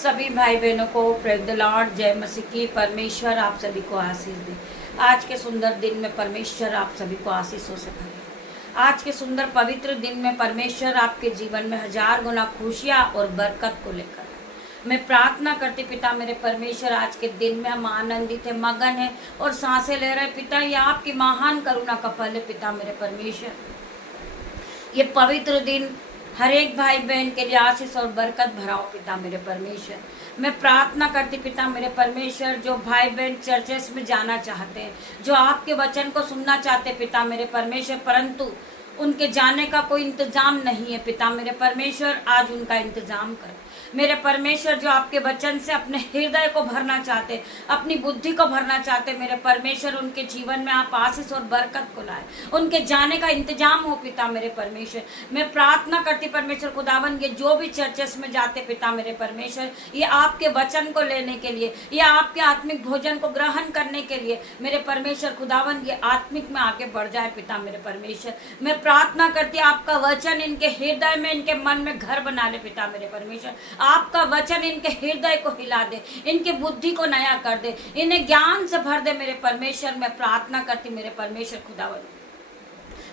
सभी भाई बहनों को प्रेज़ द लॉर्ड, जय मसीह की। परमेश्वर आप सभी को आशीष दे। आज के सुंदर दिन में परमेश्वर आप सभी को आशीषों से भरे। आज के सुंदर पवित्र दिन में परमेश्वर आपके जीवन में 1000 गुना खुशियाँ और बरकत को लेकर आए। मैं प्रार्थना करती पिता मेरे परमेश्वर, आज के दिन में हम आनंदित है, मगन है और सांसें ले रहे पिता। ये आपकी महान करुणा का फल है पिता मेरे परमेश्वर। ये पवित्र दिन हर एक भाई बहन के लिए आशीष और बरकत भराओ पिता मेरे परमेश्वर। मैं प्रार्थना करती पिता मेरे परमेश्वर, जो भाई बहन चर्चेस में जाना चाहते हैं, जो आपके वचन को सुनना चाहते पिता मेरे परमेश्वर, परंतु उनके जाने का कोई इंतजाम नहीं है पिता मेरे परमेश्वर, आज उनका इंतजाम कर मेरे परमेश्वर। जो आपके वचन से अपने हृदय को भरना चाहते, अपनी बुद्धि को भरना चाहते मेरे परमेश्वर, उनके जीवन में आप आशीष और बरकत को लाए, उनके जाने का इंतजाम हो पिता मेरे परमेश्वर। मैं प्रार्थना करती परमेश्वर खुदावन, ये जो भी चर्चेस में जाते पिता मेरे परमेश्वर, ये आपके वचन को लेने के लिए, ये आपके आत्मिक भोजन को ग्रहण करने के लिए मेरे परमेश्वर खुदावन, ये आत्मिक में आगे बढ़ जाए पिता मेरे परमेश्वर। मैं प्रार्थना करती आपका वचन इनके हृदय में, इनके मन में घर बना ले पिता मेरे परमेश्वर। आपका वचन इनके हृदय को हिला दे, इनकी बुद्धि को नया कर दे, इन्हें ज्ञान से भर दे मेरे परमेश्वर। मैं प्रार्थना करती मेरे परमेश्वर खुदावन,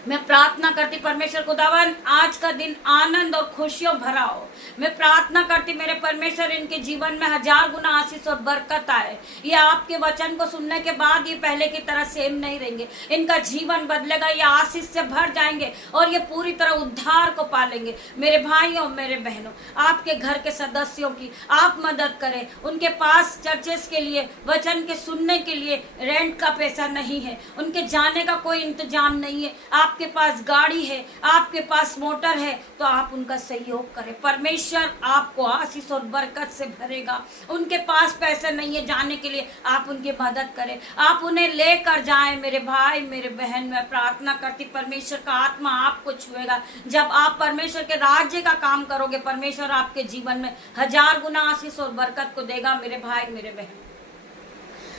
मैं प्रार्थना करती परमेश्वर खुदावन, आज का दिन आनंद और खुशियों भरा हो। मैं प्रार्थना करती मेरे परमेश्वर, इनके जीवन में 1000 गुना आशीष और बरकत आए। ये आपके वचन को सुनने के बाद ये पहले की तरह सेम नहीं रहेंगे, इनका जीवन बदलेगा, ये आशीष से भर जाएंगे और ये पूरी तरह उद्धार को पालेंगे। मेरे भाइयों मेरे बहनों, आपके घर के सदस्यों की आप मदद करें। उनके पास चर्चेस के लिए, वचन के सुनने के लिए रेंट का पैसा नहीं है, उनके जाने का कोई इंतजाम नहीं है। आपके पास गाड़ी है, आपके पास मोटर है, तो आप उनका सहयोग करें। परमेश्वर आपको आशीष और बरकत से भरेगा। उनके पास पैसे नहीं है जाने के लिए, आप उनकी मदद करें, आप उन्हें लेकर जाएं मेरे भाई मेरे बहन। मैं प्रार्थना करती परमेश्वर का आत्मा आपको छुएगा। जब आप परमेश्वर के राज्य का काम करोगे, परमेश्वर आपके जीवन में 1000 गुना आशीष और बरकत को देगा मेरे भाई मेरे बहन।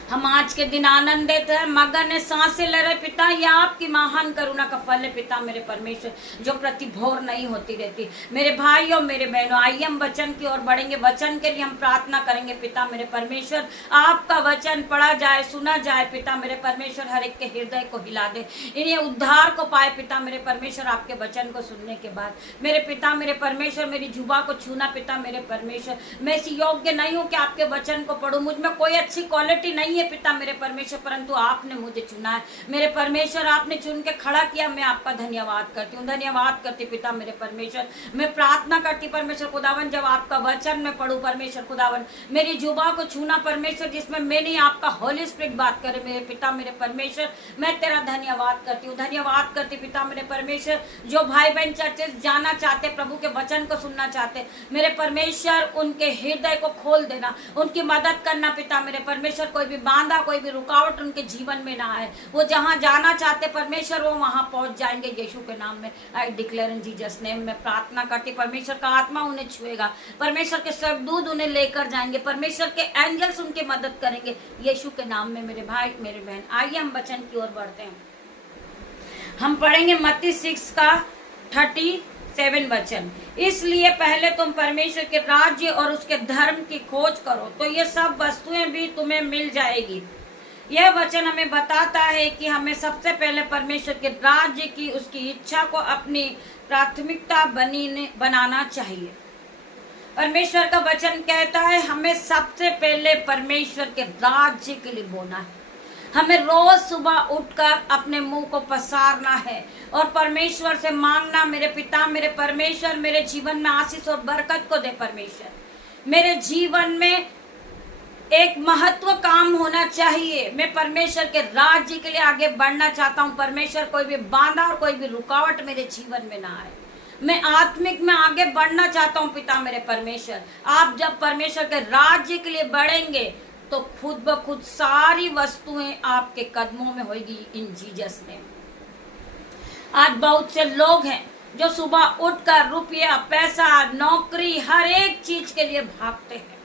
हम आज के दिन आनंदित है, मगन है, सांसें ले रहे पिता। यह आपकी महान करुणा का फल है पिता मेरे परमेश्वर, जो प्रति भोर नहीं होती रहती। मेरे भाइयों मेरे बहनों, आइए हम वचन की ओर बढ़ेंगे। वचन के लिए हम प्रार्थना करेंगे पिता मेरे परमेश्वर। आपका वचन पढ़ा जाए, सुना जाए पिता मेरे परमेश्वर, हर एक के हृदय को हिला दे, इन्हें उद्धार को पाए पिता मेरे परमेश्वर। आपके वचन को सुनने के बाद मेरे पिता मेरे परमेश्वर, मेरी जुबा को छूना पिता मेरे परमेश्वर। मैं इस योग्य नहीं हूँ कि आपके वचन को पढ़ूं, मुझ में कोई अच्छी क्वालिटी नहीं है पिता मेरे परमेश्वर, परंतु आपने मुझे चुना है मेरे परमेश्वर। आपने चुन के खड़ा किया, मैं आपका धन्यवाद करती हूँ, धन्यवाद करती पिता मेरे परमेश्वर। मैं प्रार्थना करती परमेश्वर खुदावन, जब आपका वचन में पढ़ूं परमेश्वर खुदावन, मेरी जुबान को छूना परमेश्वर, जिसमें मैंने आपका होली स्पिरिट बात करे मेरे पिता मेरे परमेश्वर। मैं तेरा धन्यवाद करती हूँ, धन्यवाद करती पिता मेरे परमेश्वर। जो भाई बहन चर्चेस जाना चाहते, प्रभु के वचन को सुनना चाहते मेरे परमेश्वर, उनके हृदय को खोल देना, उनकी मदद करना पिता मेरे परमेश्वर। कोई भी बांधा, कोई भी रुकावट उनके जीवन में ना आए। वो जहां जाना चाहते परमेश्वर, वो वहां पहुंच जाएंगे यीशु के नाम में। I declare in Jesus name. में प्रार्थना करती परमेश्वर का आत्मा उन्हें छुएगा, परमेश्वर के स्वर्गदूत उन्हें लेकर जाएंगे, परमेश्वर के एंजल्स उनकी मदद करेंगे यीशु के नाम में मेरे भाई मेरे बहन। आइए हम वचन की ओर बढ़ते हैं। हम पढ़ेंगे मत्ती 6 का 37 वचन। इसलिए पहले तुम परमेश्वर के राज्य और उसके धर्म की खोज करो, तो ये सब वस्तुएं भी तुम्हें मिल जाएगी। यह वचन हमें बताता है कि हमें सबसे पहले परमेश्वर के राज्य की, उसकी इच्छा को अपनी प्राथमिकता बनाना चाहिए। परमेश्वर का वचन कहता है हमें सबसे पहले परमेश्वर के राज्य के लिए बोना है। हमें रोज सुबह उठकर अपने मुंह को पसारना है और परमेश्वर से मांगना, मेरे पिता मेरे परमेश्वर, मेरे जीवन में आशीष और बरकत को दे परमेश्वर। मेरे जीवन में एक महत्व काम होना चाहिए। मैं परमेश्वर के राज्य के लिए आगे बढ़ना चाहता हूँ परमेश्वर। कोई भी बाधा और कोई भी रुकावट मेरे जीवन में ना आए। मैं आत्मिक में आगे बढ़ना चाहता हूँ पिता मेरे परमेश्वर। आप जब परमेश्वर के राज्य के लिए बढ़ेंगे तो खुद ब खुद सारी वस्तुएं आपके कदमों में होगी इन जीसस नेम। आज बहुत से लोग हैं जो सुबह उठकर रुपया, पैसा, नौकरी, हर एक चीज के लिए भागते हैं।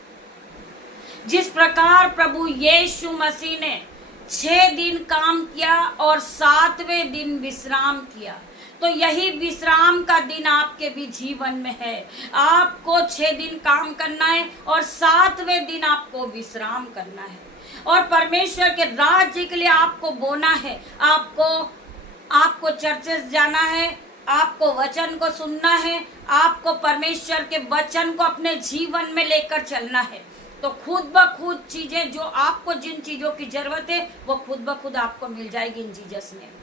जिस प्रकार प्रभु यीशु मसीह ने 6 दिन काम किया और 7वें दिन विश्राम किया, तो यही विश्राम का दिन आपके भी जीवन में है। आपको 6 दिन काम करना है और 7वें दिन आपको विश्राम करना है और परमेश्वर के राज्य के लिए आपको बोना है। आपको चर्चेस जाना है, आपको वचन को सुनना है, आपको परमेश्वर के वचन को अपने जीवन में लेकर चलना है। तो खुद ब खुद चीजें जो आपको, जिन चीजों की जरूरत है वो खुद ब खुद आपको मिल जाएगी इन जीसस नेम।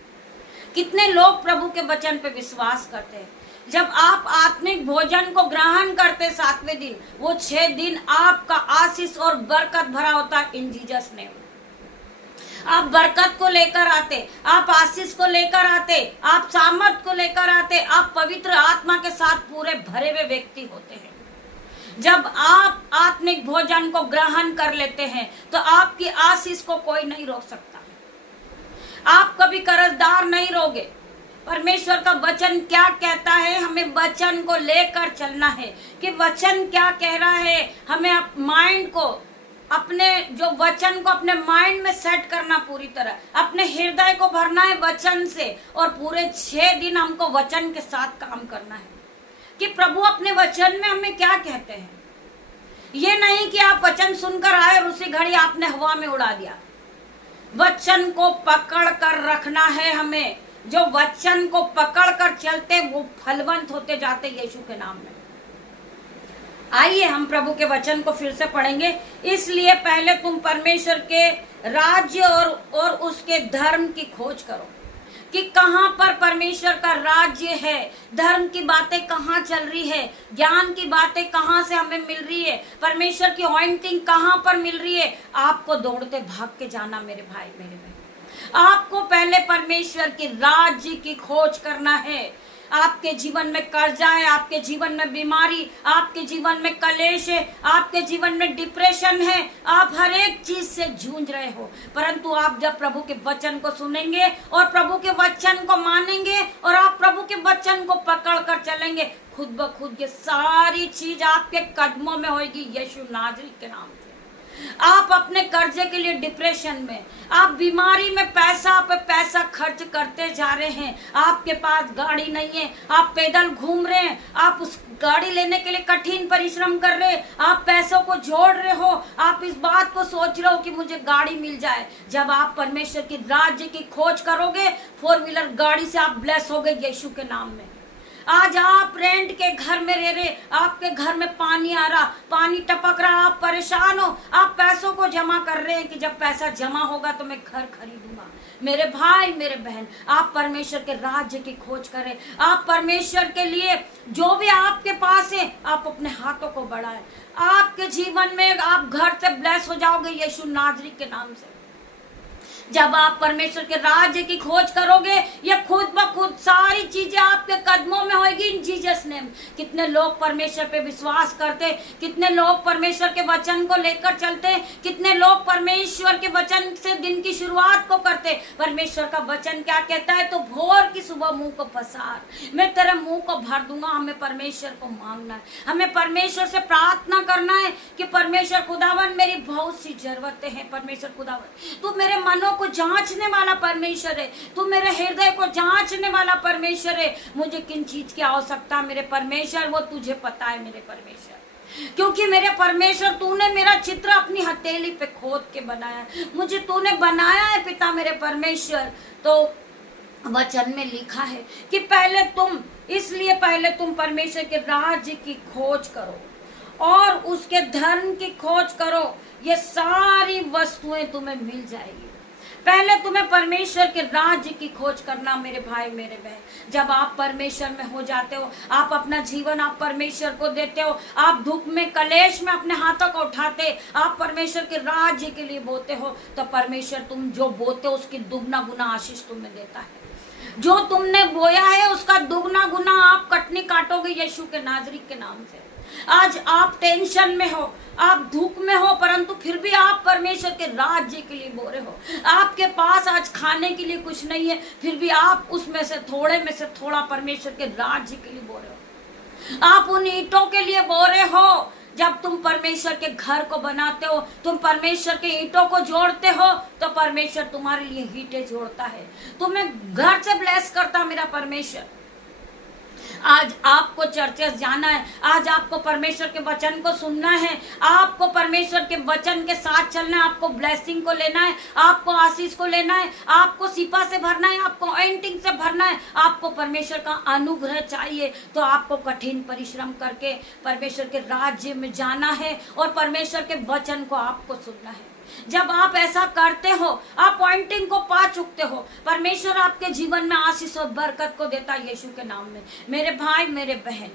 कितने लोग प्रभु के वचन पे विश्वास करते हैं? जब आप आत्मिक भोजन को ग्रहण करते 7वें दिन, वो 6 दिन आपका आशीष और बरकत भरा होता इन जीसस नेम। आप बरकत को लेकर आते, आप आशीष को लेकर आते, आप सामर्थ को लेकर आते, आप पवित्र आत्मा के साथ पूरे भरे हुए व्यक्ति होते हैं। जब आप आत्मिक भोजन को ग्रहण कर लेते हैं तो आपकी आशीष को कोई नहीं रोक सकता। आप कभी कर्जदार नहीं रहोगे। परमेश्वर का वचन क्या कहता है, हमें वचन को लेकर चलना है कि वचन क्या कह रहा है। हमें माइंड को, अपने जो वचन को अपने माइंड में सेट करना, पूरी तरह अपने हृदय को भरना है वचन से और पूरे 6 दिन हमको वचन के साथ काम करना है कि प्रभु अपने वचन में हमें क्या कहते हैं। ये नहीं कि आप वचन सुनकर आए और उसी घड़ी आपने हवा में उड़ा दिया। वचन को पकड़ कर रखना है हमें। जो वचन को पकड़ कर चलते वो फलवंत होते जाते यीशु के नाम में। आइए हम प्रभु के वचन को फिर से पढ़ेंगे। इसलिए पहले तुम परमेश्वर के राज्य और उसके धर्म की खोज करो कि कहाँ पर परमेश्वर का राज्य है, धर्म की बातें कहाँ चल रही है, ज्ञान की बातें कहाँ से हमें मिल रही है, परमेश्वर की ऑइंटिंग कहाँ पर मिल रही है। आपको दौड़ते भाग के जाना मेरे भाई मेरे बहन। आपको पहले परमेश्वर के राज्य की खोज करना है। आपके जीवन में कर्जा है, आपके जीवन में बीमारी, आपके जीवन में कलेश है, आपके जीवन में डिप्रेशन है, आप हर एक चीज से जूझ रहे हो, परंतु आप जब प्रभु के वचन को सुनेंगे और प्रभु के वचन को मानेंगे और आप प्रभु के वचन को पकड़ कर चलेंगे, खुद ब खुद ये सारी चीज आपके कदमों में होगी यीशु नाजरी के नाम से। आप अपने कर्जे के लिए डिप्रेशन में, आप बीमारी में पैसा पे पैसा खर्च करते जा रहे हैं, आपके पास गाड़ी नहीं है, आप पैदल घूम रहे हैं, आप उस गाड़ी लेने के लिए कठिन परिश्रम कर रहे हैं, आप पैसों को जोड़ रहे हो, आप इस बात को सोच रहे हो कि मुझे गाड़ी मिल जाए। जब आप परमेश्वर की राज्य की खोज करोगे, 4 व्हीलर गाड़ी से आप ब्लेस होगे यीशु के नाम में। आज आप रेंट के घर में रह रहे, आपके घर में पानी आ रहा, पानी टपक रहा, आप परेशान हो, आप पैसों को जमा कर रहे हैं कि जब पैसा जमा होगा तो मैं घर खरीदूंगा। मेरे भाई मेरे बहन, आप परमेश्वर के राज्य की खोज करें। आप परमेश्वर के लिए जो भी आपके पास है आप अपने हाथों को बढ़ाएं। आपके जीवन में आप घर से ब्लेस हो जाओगे यीशु नाजरी के नाम से। जब आप परमेश्वर के राज्य की खोज करोगे, ये खुद ब खुद सारी चीजें आपके कदमों में होगी इन जीसस नेम। कितने लोग परमेश्वर पे विश्वास करते, कितने लोग परमेश्वर के वचन को लेकर चलते, कितने लोग परमेश्वर के वचन से दिन की शुरुआत को करते। परमेश्वर का वचन क्या कहता है? तो भोर की सुबह मुंह को पसार, मैं तेरे मुंह को भर दूंगा। हमें परमेश्वर को मांगना है, हमें परमेश्वर से प्रार्थना करना है कि परमेश्वर खुदावन मेरी बहुत सी जरूरतें हैं। परमेश्वर खुदावन तू मेरे मनों को जांचने वाला परमेश्वर है, तू मेरे हृदय को जांचने वाला परमेश्वर है। मुझे किन चीज की आवश्यकता मेरे परमेश्वर वो तुझे पता है मेरे परमेश्वर, क्योंकि मेरे परमेश्वर तूने मेरा चित्र अपनी हथेली पे खोद के बनाया, मुझे तूने बनाया है पिता मेरे परमेश्वर। तो वचन में लिखा है कि पहले तुम परमेश्वर के राज्य की खोज करो और उसके धर्म की खोज करो, ये सारी वस्तुएं तुम्हें मिल जाएगी। पहले तुम्हें परमेश्वर के राज्य की खोज करना मेरे भाई मेरे बहन। जब आप परमेश्वर में हो जाते हो, आप अपना जीवन आप परमेश्वर को देते हो, आप दुख में कलेश में अपने हाथों को उठाते, आप परमेश्वर के राज्य के लिए बोते हो, तो परमेश्वर तुम जो बोते हो उसकी दुगना गुना आशीष तुम्हें देता है। जो तुमने बोया है उसका दुगना गुना आप कटनी काटोगे यीशु के नाजरी के नाम से। आज आप टेंशन में हो, आप दुख में हो, परंतु फिर भी आप परमेश्वर के राज्य के लिए बो रहे हो। आपके पास आज खाने के लिए कुछ नहीं है, फिर भी आप उसमें से थोड़े में से थोड़ा परमेश्वर के राज्य के लिए बो रहे हो। आप उन ईंटों के लिए बो रहे हो। जब तुम परमेश्वर के घर को बनाते हो, तुम परमेश्वर के ईंटों को जोड़ते हो, तो परमेश्वर तुम्हारे लिए ईंटें जोड़ता है, तुम्हें घर से ब्लेस करता मेरा परमेश्वर। आज आपको चर्चेस जाना है, आज आपको परमेश्वर के वचन को सुनना है, आपको परमेश्वर के वचन के साथ चलना है, आपको ब्लेसिंग को लेना है, आपको आशीष को लेना है, आपको सिपा से भरना है, आपको एंटिंग से भरना है, आपको परमेश्वर का अनुग्रह चाहिए। तो आपको कठिन परिश्रम करके परमेश्वर के राज्य में जाना है और परमेश्वर के वचन को आपको सुनना है। जब आप ऐसा करते हो, आप पॉइंटिंग को पा चुकते हो, परमेश्वर आपके जीवन में आशीष और बरकत को देता है यीशु के नाम में। मेरे भाई मेरे बहन,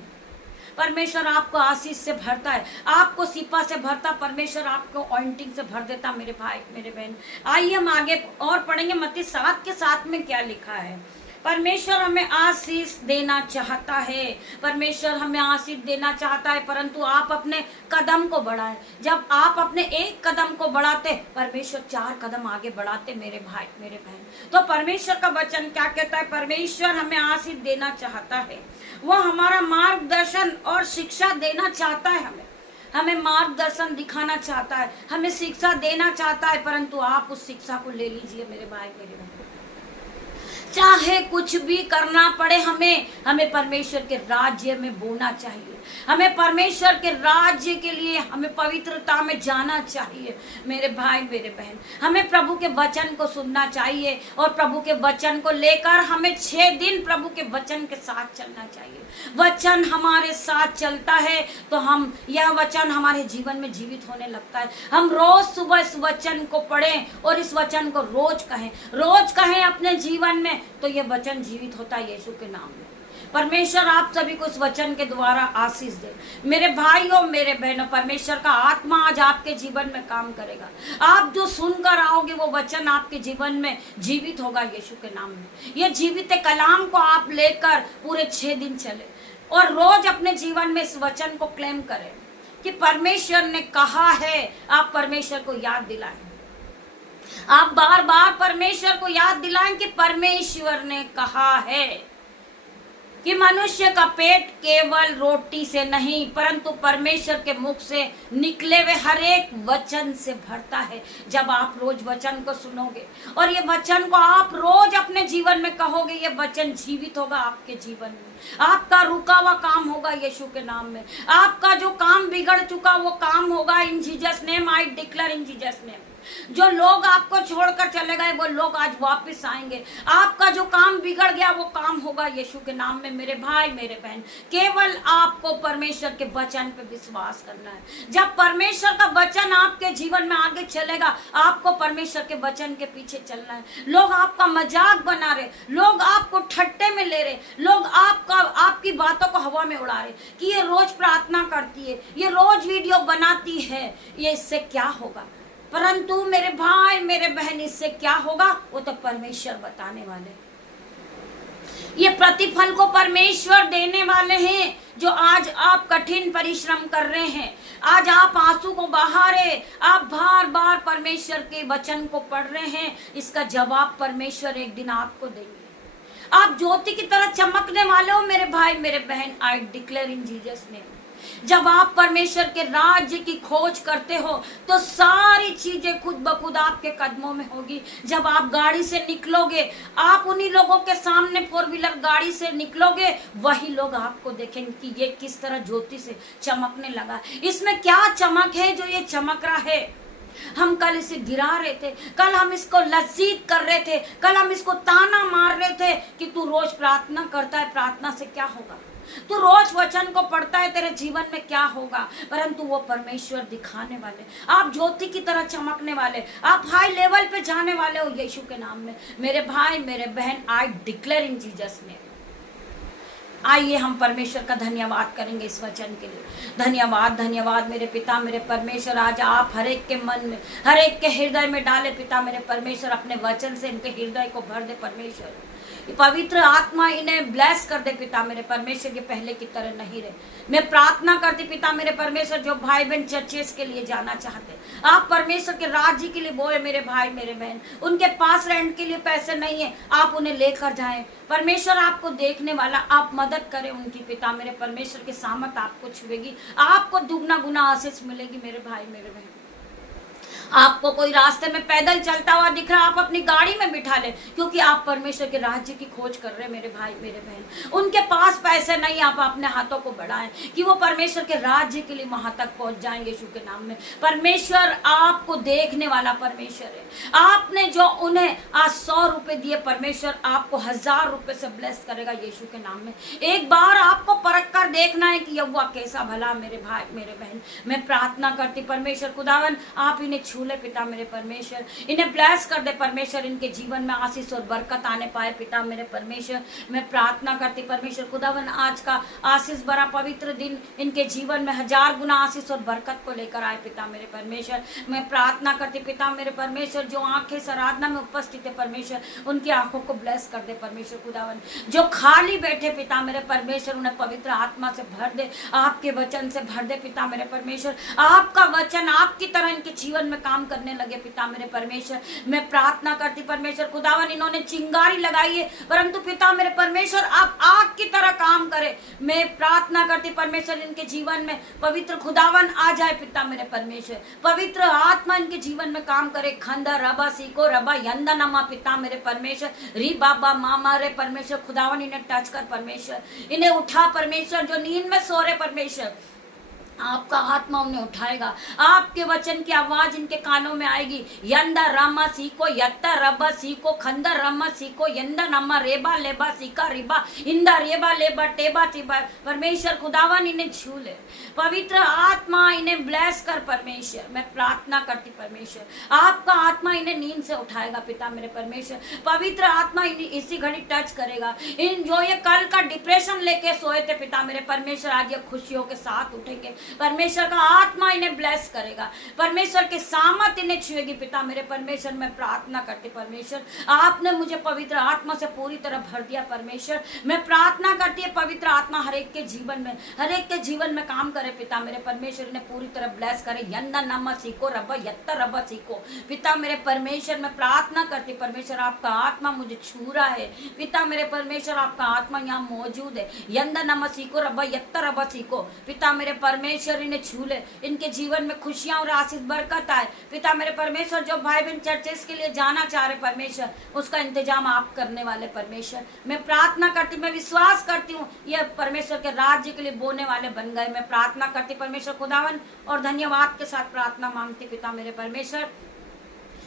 परमेश्वर आपको आशीष से भरता है, आपको सिपा से भरता, परमेश्वर आपको ऑइंटिंग से भर देता मेरे भाई मेरे बहन। आइए हम आगे और पढ़ेंगे मत्ती 7 के 7 में क्या लिखा है। परमेश्वर हमें आशीष देना चाहता है, परमेश्वर हमें आशीष देना चाहता है, परंतु आप अपने कदम को बढ़ाएं। जब आप अपने एक कदम को बढ़ाते, परमेश्वर 4 कदम आगे बढ़ाते मेरे भाई मेरे बहन। तो परमेश्वर का वचन क्या कहता है? परमेश्वर हमें आशीष देना चाहता है, वह हमारा मार्गदर्शन और शिक्षा देना चाहता है, हमें मार्गदर्शन दिखाना चाहता है, हमें शिक्षा देना चाहता है, परंतु आप उस शिक्षा को ले लीजिए मेरे भाई मेरे बहन। चाहे कुछ भी करना पड़े, हमें परमेश्वर के राज्य में बोना चाहिए, हमें परमेश्वर के राज्य के लिए हमें पवित्रता में जाना चाहिए मेरे भाई मेरे बहन। हमें प्रभु के वचन को सुनना चाहिए और प्रभु के वचन को लेकर हमें 6 दिन प्रभु के वचन के साथ चलना चाहिए। वचन हमारे साथ चलता है तो यह वचन हमारे जीवन में जीवित होने लगता है। हम रोज सुबह इस वचन को पढ़ें और इस वचन को रोज कहें अपने जीवन में, तो यह वचन जीवित होता है यीशु के नाम में। परमेश्वर आप सभी को इस वचन के द्वारा आशीष दे मेरे भाइयों मेरे बहनों। परमेश्वर का आत्मा आज आपके जीवन में काम करेगा। आप जो सुनकर आओगे वो वचन आपके जीवन में जीवित होगा यीशु के नाम में। ये जीवित कलाम को आप लेकर पूरे 6 दिन चले और रोज अपने जीवन में इस वचन को क्लेम करें कि परमेश्वर ने कहा है। आप परमेश्वर को याद दिलाएं, आप बार बार परमेश्वर को याद दिलाएं कि परमेश्वर ने कहा है कि मनुष्य का पेट केवल रोटी से नहीं परंतु परमेश्वर के मुख से निकले हुए हर एक वचन से भरता है। जब आप रोज वचन को सुनोगे और ये वचन को आप रोज अपने जीवन में कहोगे, ये वचन जीवित होगा आपके जीवन में। आपका रुका हुआ काम होगा यीशु के नाम में। आपका जो काम बिगड़ चुका वो काम होगा इन Jesus name. I declare in Jesus name. जो लोग आपको छोड़कर चले गए वो लोग आज वापस आएंगे। आपका जो काम बिगड़ गया वो काम होगा यीशु के नाम में मेरे भाई मेरे बहन। केवल आपको परमेश्वर के वचन पे विश्वास करना है। जब परमेश्वर का वचन आपके जीवन में आगे चलेगा, आपको परमेश्वर के वचन के पीछे चलना है। लोग आपका मजाक बना रहे, लोग आपको ठट्टे में ले रहे, लोग आपकी बातों को हवा में उड़ा रहे कि ये रोज प्रार्थना करती है, ये रोज वीडियो बनाती है, ये इससे क्या होगा। परंतु मेरे भाई मेरे बहन, इससे क्या होगा वो तो परमेश्वर बताने वाले। ये प्रतिफल को परमेश्वर देने वाले हैं। जो आज आप कठिन परिश्रम कर रहे हैं, आज आप आंसू को बहा रहे, आप बार बार परमेश्वर के वचन को पढ़ रहे हैं, इसका जवाब परमेश्वर एक दिन आपको देंगे। आप ज्योति की तरह चमकने वाले हो मेरे भाई मेरे बहन। I declare in Jesus name. जब आप परमेश्वर के राज्य की खोज करते हो तो सारी चीजें खुद ब खुद आपके कदमों में होगी। जब आप गाड़ी से निकलोगे, आप उन्हीं लोगों के सामने 4 व्हीलर गाड़ी से निकलोगे, वही लोग आपको देखेंगे कि ये किस तरह ज्योति से चमकने लगा। इसमें क्या चमक है जो ये चमक रहा है। हम कल इसे गिरा रहे थे, कल हम इसको लज्जित कर रहे थे, कल हम इसको ताना मार रहे थे कि तू रोज प्रार्थना करता है, प्रार्थना से क्या होगा, तू रोज वचन को पढ़ता है, तेरे जीवन में क्या होगा। परंतु वो परमेश्वर दिखाने वाले, आप ज्योति की तरह चमकने वाले, आप हाई लेवल पे जाने वाले हो यीशु के नाम में मेरे भाई मेरे बहन। I declare in Jesus name. आइए हम परमेश्वर का धन्यवाद करेंगे इस वचन के लिए। धन्यवाद धन्यवाद मेरे पिता मेरे परमेश्वर। आज आप हर एक के मन में, हर एक के हृदय में डाले पिता मेरे परमेश्वर। अपने वचन से इनके हृदय को भर दे परमेश्वर। पवित्र आत्मा इन्हें ब्लेस कर दे पिता मेरे परमेश्वर, के पहले की तरह नहीं रहे। मैं प्रार्थना करती पिता मेरे परमेश्वर, जो भाई बहन चर्चेस के लिए जाना चाहते, आप परमेश्वर के राज्य के लिए बोए मेरे भाई मेरे बहन, उनके पास रेंट के लिए पैसे नहीं है, आप उन्हें लेकर जाएं परमेश्वर। आपको देखने वाला, आप मदद करें उनकी पिता मेरे परमेश्वर की सामर्थ आपको छुएगी, आपको दुगना गुना आशीष मिलेगी मेरे भाई मेरे बहन। आपको कोई रास्ते में पैदल चलता हुआ दिख रहा, आप अपनी गाड़ी में बिठा ले, क्योंकि आप परमेश्वर के राज्य की खोज कर रहे हैं मेरे भाई मेरे बहन। उनके पास पैसे नहीं, आप अपने हाथों को बढ़ाएं कि वो परमेश्वर के राज्य के लिए वहां तक पहुंच जाएंगे यीशु के नाम में। परमेश्वर आपको देखने वाला परमेश्वर है। आपने जो उन्हें आज 100 रुपए दिए, परमेश्वर आपको 1000 रुपए से ब्लेस करेगा यीशु के नाम में। एक बार आपको परख कर देखना है कि यहोवा कैसा भला मेरे भाई मेरे बहन। मैं प्रार्थना करती परमेश्वर खुदावन आप इन्हें छू ले पिता मेरे परमेश्वर, इन्हें ब्लेस कर दे परमेश्वर, इनके जीवन में आशीष और बरकत आने पाए पिता मेरे परमेश्वर। मैं प्रार्थना करती परमेश्वर खुदावन आज का आशीष भरा पवित्र दिन इनके जीवन में 1000 गुना आशीष और बरकत को लेकर आए पिता मेरे परमेश्वर। मैं प्रार्थना करती पिता मेरे परमेश्वर, जो आंखें इस आराधना में उपस्थित है परमेश्वर, उनकी आंखों को ब्लेस कर दे परमेश्वर खुदावन। जो खाली बैठे पिता मेरे परमेश्वर, उन्हें पवित्र आत्मा से भर दे, आपके वचन से भर दे पिता मेरे परमेश्वर। आपका वचन आपकी तरह इनके जीवन में काम करने लगे पिता मेरे परमेश्वर। मैं प्रार्थना करती परमेश्वर खुदावन, इन्होंने चिंगारी लगाई है, परंतु पिता मेरे परमेश्वर आप आग की तरह काम करे। मैं प्रार्थना करती परमेश्वर इनके जीवन में पवित्र खुदावन आ जाए पिता मेरे परमेश्वर, पवित्र आत्मा इनके जीवन में काम करे। खंदा रबा सीको रबा यंदा नमा पिता मेरे परमेश्वर, री बाबा मामा रे परमेश्वर खुदावन, इन्हें टच कर परमेश्वर, इन्हें उठा परमेश्वर, जो नींद में सो रहे परमेश्वर, आपका आत्मा उन्हें उठाएगा। आपके वचन की आवाज इनके कानों में आएगी। यंदा रामा सीको यत्ता रबा सीको खंदा रामा सीको यंदा नमा रेबा लेबा सीका रिबा इंदा रेबा लेबा टेबा टिबा। परमेश्वर खुदावन इन्हें छू ले, पवित्र आत्मा इन्हें ब्लेस कर परमेश्वर। मैं प्रार्थना करती परमेश्वर, आपका आत्मा इन्हें नींद से उठाएगा पिता मेरे परमेश्वर। पवित्र आत्मा इन्हें इसी घड़ी टच करेगा। इन जो ये कल का डिप्रेशन लेके सोए थे पिता मेरे परमेश्वर, आज ये खुशियों के साथ उठेंगे। परमेश्वर का आत्मा इन्हें ब्लेस करेगा, परमेश्वर की सामत इन्हें छुएगी पिता मेरे परमेश्वर। मैं प्रार्थना करती परमेश्वर, आपने मुझे पवित्र आत्मा से पूरी तरह भर दिया परमेश्वर। मैं प्रार्थना करती है पवित्र आत्मा हर एक के जीवन में, हर एक के जीवन में काम करे पिता मेरे परमेश्वर, इन्हें पूरी तरह ब्लेस करे। यन्ना नमा सीखो रब्बा यत्ता रब्बा सीखो पिता मेरे परमेश्वर। मैं प्रार्थना करती परमेश्वर, आपका आत्मा मुझे छू रहा है पिता मेरे परमेश्वर, आपका आत्मा यहाँ मौजूद है। यन्ना नमा सीखो रब्बा यत्ता रब्बा सीखो पिता मेरे परमेश्वर, इन्हें छू ले, इनके जीवन में खुशियां और आशीष बरकत आए पिता मेरे परमेश्वर। जो भाई बहन चर्चेस के लिए जाना चाह रहे परमेश्वर, उसका इंतजाम आप करने वाले परमेश्वर। मैं प्रार्थना करती, मैं विश्वास करती हूँ ये परमेश्वर के राज्य के लिए बोने वाले बन गए। मैं प्रार्थना करती परमेश्वर खुदावन और धन्यवाद के साथ प्रार्थना मांगती पिता मेरे परमेश्वर।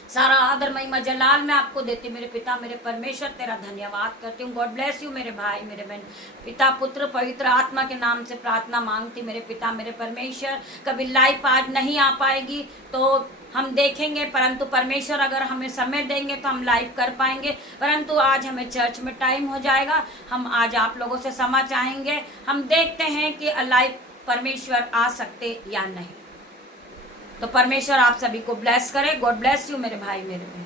सारा आदर महिमा जलाल मैं आपको देती मेरे पिता मेरे परमेश्वर, तेरा धन्यवाद करती हूँ। गॉड ब्लेस यू मेरे भाई मेरे बहन। पिता पुत्र पवित्र आत्मा के नाम से प्रार्थना मांगती मेरे पिता मेरे परमेश्वर। कभी लाइफ आज नहीं आ पाएगी तो हम देखेंगे, परंतु परमेश्वर अगर हमें समय देंगे तो हम लाइव कर पाएंगे, परंतु आज हमें चर्च में टाइम हो जाएगा। हम आज आप लोगों से क्षमा चाहेंगे, हम देखते हैं कि लाइव परमेश्वर आ सकते या नहीं। तो परमेश्वर आप सभी को ब्लेस करे। गॉड ब्लेस यू मेरे भाई मेरे बहन।